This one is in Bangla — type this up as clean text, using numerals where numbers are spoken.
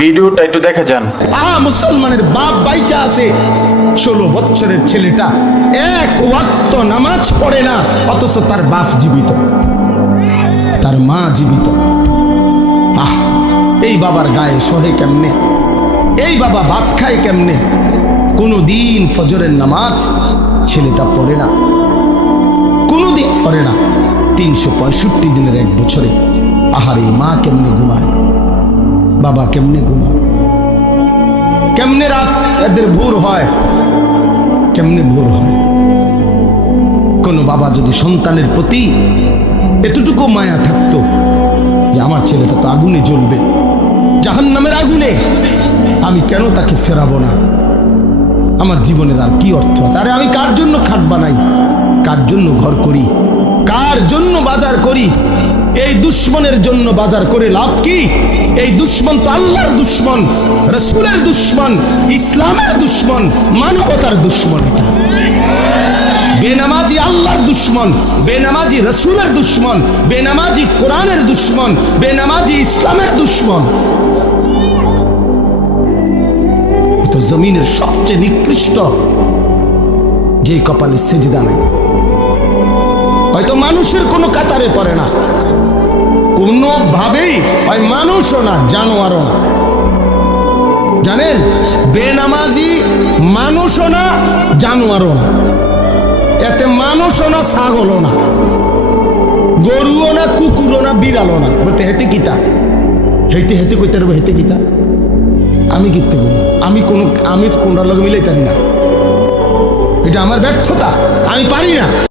ভিডিওটা একটু দেখে যান। মুসলমানের বাপ বাইচা আছে, 16 বছরের ছেলেটা এক ওয়াক্ত নামাজ পড়ে না, অথচ তার বাপ জীবিত, তার মা জীবিত। এই বাবার গায়ে সহে কেমনে? এই বাবা ভাত খায় কেমনে? কোনদিন ফজরের নামাজ ছেলেটা পড়ে না, কোনদিন পড়ে না। 365 দিনের এক বছরে আহারে মা কেমনে ঘুমায়, বাবা কেমনে ঘুমায়, কেমনে রাত এদের ভোর হয়, কেমনে ভোর হয়। কোন বাবা যদি সন্তানের প্রতি এতটুকু মায়া থাকতো যে আমার ছেলেটা তো আগুনে জ্বলবে, জাহান্নামের আগুনে, আমি কেন তাকে ফেরাবো না? আমার জীবনের আর কি অর্থ আছে? আরে আমি কার জন্য খাট বানাই, কার জন্য ঘর করি, কার জন্য বাজার করি? এই দুশ্মনের জন্য বাজার করে লাভ কি? এই দুশ্মন তো আল্লাহর দুশ্মন, রাসূলের দুশ্মন, ইসলামের দুশ্মন, মানবতার দুশ্মন। এটা বেনামাজি আল্লাহর দুশ্মন, বেনামাজি রাসূলের দুশ্মন, বেনামাজি কোরআনের দুশ্মন, বেনামাজি ইসলামের দুশ্মন। তো জমিনের সবচেয়ে নিকৃষ্ট যে কপালে সেজদা নাই, হয়তো মানুষের কোনো কাতারে পড়ে না, কোনোভাবেই হয় মানুষও না, জানোয়ারও না। জানেন, বেনামাজি মানুষও না, জানোয়ারও না। এতে মানুষও না, ছাগলও না, গরুও না, কুকুরও না, বিড়ালও না। বলতে হেতে কিতা, হেতে হেতে কইতে পারবো, হেতে কিতা আমি কিনতে বলবো? আমি কোনটার লগে মিলাইতে পারি না, এটা আমার ব্যর্থতা, আমি পারি না।